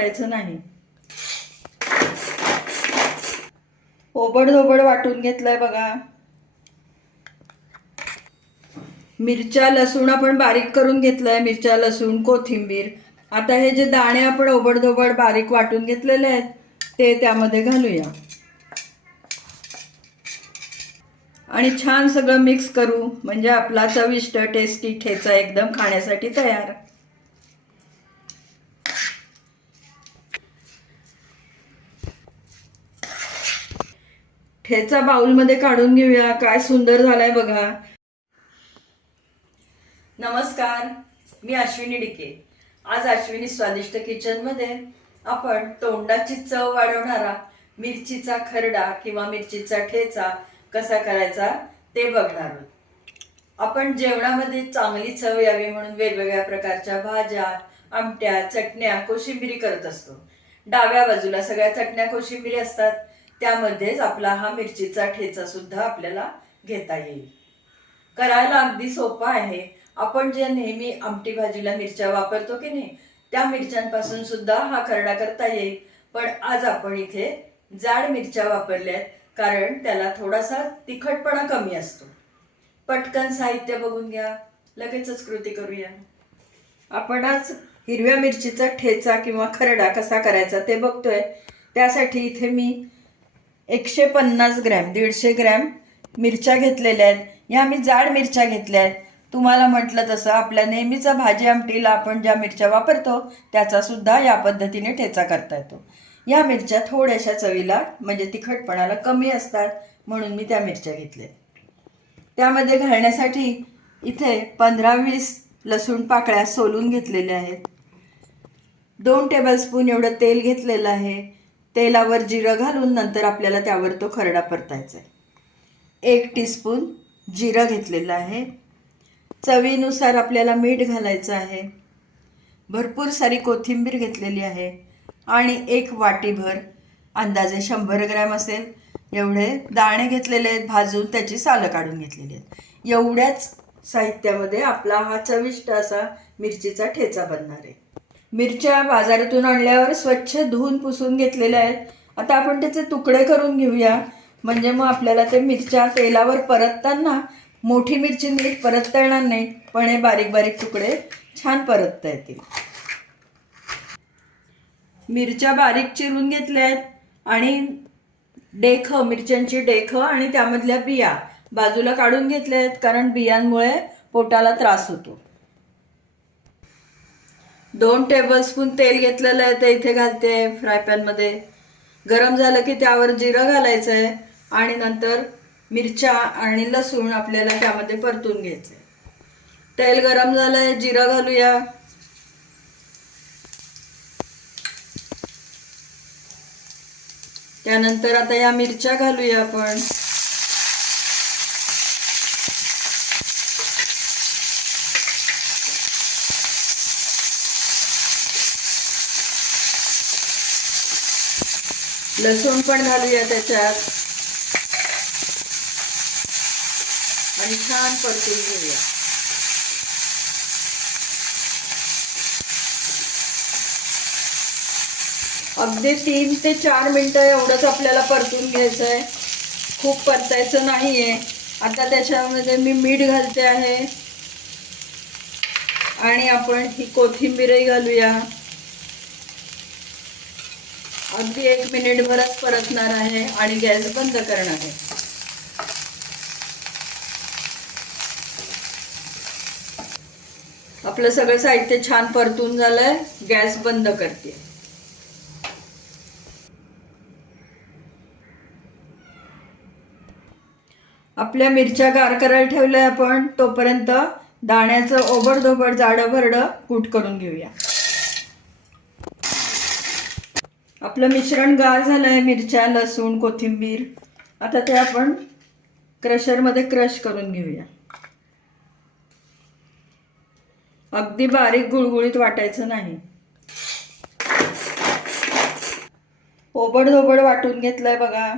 वाटायचं नाही. ओबड धोबड वाटून घेतलंय बघा. मिरच्या लसूण आपण बारीक करून घेतलंय. मिरच्या लसूण कोथिंबीर. आता हे जे दाणे आपण ओबडधोबड बारीक वाटून घेतलेले आहेत ते त्यामध्ये घालूया. आणि छान सगळं मिक्स करू म्हणजे आपला चविष्ट टेस्टी ठेचा एकदम खाण्यासाठी तयार. ठेचा बाउलमध्ये काढून घेऊया. काय सुंदर झालाय बघा. नमस्कार मी अश्विनी डिके. आज अश्विनी स्वादिष्ट किचनमध्ये आपण तोंडाची चव वाढवणारा मिरचीचा खरडा किंवा मिरचीचा ठेचा कसा करायचा ते बघणार आहोत. आपण जेवणामध्ये चांगली चव यावी म्हणून वेगवेगळ्या प्रकारच्या भाज्या आमट्या चटण्या कोशिंबिरी करत असतो. डाव्या बाजूला सगळ्या चटण्या कोशिंबिरी असतात. त्यामध्येच आपला हा मिरचीचा ठेचा सुद्धा आपल्याला घेता येईल. करायला अगदी सोपा आहे. आपण जे नेहमी आमटी भाजीला मिरच्या वापरतो की नाही त्या मिरच्यांपासून सुद्धा हा खरडा करता येईल. पण आज आपण इथे जाड मिरच्या वापरल्यात कारण त्याला थोडासा तिखटपणा कमी असतो. पटकन साहित्य बघून घ्या. लगेचच कृती करूया. आपण आज हिरव्या मिरचीचा ठेचा किंवा खरडा कसा करायचा ते बघतोय. त्यासाठी इथे मी एकशे पन्नास ग्रॅम दीडशे ग्रॅम मिरच्या घेतलेल्या आहेत. ह्या मी जाड मिरच्या घेतल्या आहेत. तुम्हाला म्हटलं तसं आपल्या नेहमीचा भाजी आमटीला आपण ज्या मिरच्या वापरतो त्याचा सुद्धा या पद्धतीने ठेचा करता येतो. या मिरच्या थोड्याशा चवीला म्हणजे तिखटपणाला कमी असतात म्हणून मी त्या मिरच्या घेतल्या त्यामध्ये घालण्यासाठी इथे पंधरा वीस लसूण पाकळ्या सोलून घेतलेल्या आहेत. दोन टेबलस्पून एवढं तेल घेतलेलं आहे. तेलावर जिरं घालून नंतर आपल्याला त्यावर तो खरडा परतायचा आहे. एक टीस्पून जिरं घेतलेलं आहे. चवीनुसार आपल्याला मीठ घालायचं आहे. भरपूर सारी कोथिंबीर घेतलेली आहे. आणि एक वाटीभर अंदाजे शंभर ग्रॅम असेल. एवढे दाणे घेतलेले आहेत भाजून त्याची सालं काढून घेतलेली आहेत. एवढ्याच साहित्यामध्ये आपला हा चविष्ट असा मिरचीचा ठेचा बनणार आहे. मिरच्या बाजारातून आणल्यावर स्वच्छ धुवून पुसून घेतलेल्या आहेत. आता आपण त्याचे तुकडे करून घेऊया. म्हणजे मग आपल्याला ते मिरच्या तेलावर परतताना मोठी मिरची नीट परतता येणार नाही. पण हे बारीक बारीक तुकडे छान परतता येतील. मिरच्या बारीक चिरून घेतल्या आहेत. आणि डेख मिरच्यांची डेख आणि त्यामधल्या बिया बाजूला काढून घेतल्या आहेत. कारण बियांमुळे पोटाला त्रास होतो. दोन टेबलस्पून तेल घेतलेलं आहे ते इथे घालते फ्राय पॅनमध्ये गरम झालं की त्यावर जिरं घालायचं आहे आणि नंतर मिरच्या आणि लसूण आपल्याला त्यामध्ये परतून घ्यायचं आहे तेल गरम झालं आहे जिरं घालूया. त्यानंतर आता या मिरच्या घालूया आपण. लसूण पण घालूया त्याच्यात. आणि छान परतून घेऊया. अगदी तीन ते चार मिनटं एवढंच आपल्याला परतून घ्यायचं आहे खूप परतायचं नाही आहे आता त्याच्यामध्ये मी मीठ घालते आहे. आणि आपण ही कोथिंबीरही घालूया. अगदी एक मिनिटभरच परतणार आहे आणि गॅस बंद करणार आहे. आपलं सगळं साहित्य छान परतून झालंय गॅस बंद करते. आपल्या मिरच्या गार करायला ठेवल्या आपण तोपर्यंत दाण्याचं ओबडधोबड जाडं भरडं कूट करून घेऊया. आपलं मिश्रण गार झालं आहे मिरच्या लसूण कोथिंबीर. आता ते आपण क्रशरमध्ये क्रश करून घेऊया. अगदी बारीक गुळगुळीत वाटायचं नाही. ओबड धोबड वाटून घेतलंय बघा.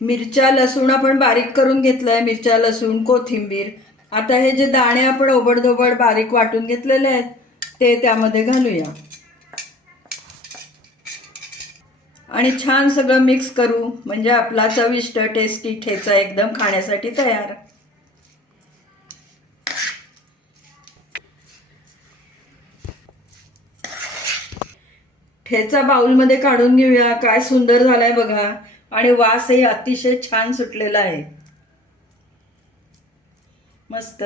मिरच्या लसूण आपण बारीक करून घेतलंय. मिरच्या लसूण कोथिंबीर. आता हे जे दाणे आपण ओबडधोबड बारीक वाटून घेतलेले आहेत ते त्यामध्ये घालूया. आणि छान सगळं मिक्स करू म्हणजे आपला चविष्ट टेस्टी ठेचा एकदम खाण्यासाठी तयार. ठेचा बाउलमध्ये काढून घेऊया. काय सुंदर झालाय बघा. आणि वासही अतिशय छान सुटलेला आहे. मस्त.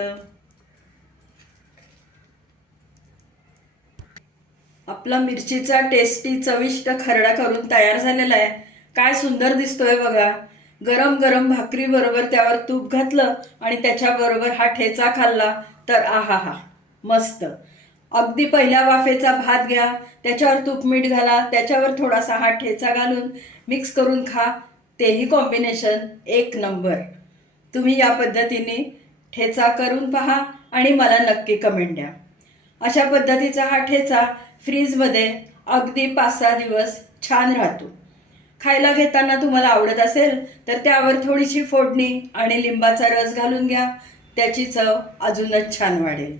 आपला मिरचीचा टेस्टी चविष्ट खरडा करून तयार झालेला आहे. काय सुंदर दिसतोय बघा. गरम गरम भाकरी बरोबर त्यावर तूप घातलं आणि त्याच्याबरोबर हा ठेचा खाल्ला तर आहा हा मस्त. अगदी पहिल्या वाफेचा भात घ्या त्याच्यावर तूप मीठ घाला त्याच्यावर थोडासा हा ठेचा घालून मिक्स करून खा. तेही कॉम्बिनेशन एक नंबर तुम्ही या पद्धतीने ठेचा करून पहा आणि मला नक्की कमेंट द्या. अशा पद्धतीचा हा ठेचा फ्रीजमध्ये अगदी पाच सहा दिवस छान राहतो. खायला घेताना तुम्हाला आवडत असेल तर त्यावर थोडीशी फोडणी आणि लिंबाचा रस घालून घ्या. त्याची चव अजूनच छान वाढेल.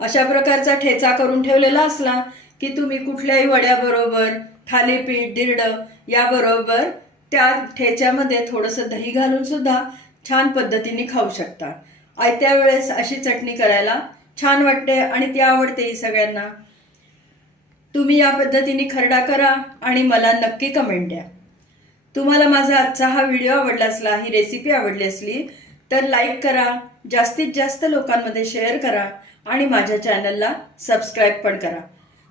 अशा प्रकारचा ठेचा करून ठेवलेला असला की तुम्ही कुठल्याही वड्याबरोबर थालीपीठ दिरडं याबरोबर त्या ठेच्यामध्ये थोडंसं दही घालून सुद्धा छान पद्धतीने खाऊ शकता. आयत्या वेळेस अशी चटणी करायला छान वाटते आणि ती आवडतेही सगळ्यांना. तुम्ही या पद्धतीने खरडा करा आणि मला नक्की कमेंट द्या. तुम्हाला माझा आजचा हा व्हिडिओ आवडला असला ही रेसिपी आवडली असली तर लाईक करा जास्तीत जास्त लोकांमध्ये शेअर करा आणि माझ्या चॅनलला सबस्क्राईब पण करा.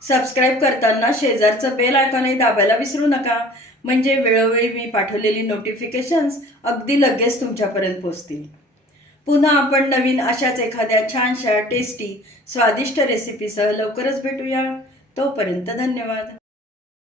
सबस्क्राईब करताना शेजारचं बेल आयकॉनही दाबायला विसरू नका. म्हणजे वेळोवेळी मी पाठवलेली नोटिफिकेशन्स अगदी लगेच तुमच्यापर्यंत पोहोचतील. पुन्हा आपण नवीन अशाच एखाद्या छानशा टेस्टी स्वादिष्ट रेसिपीसह लवकरच भेटूया. तोपर्यंत धन्यवाद.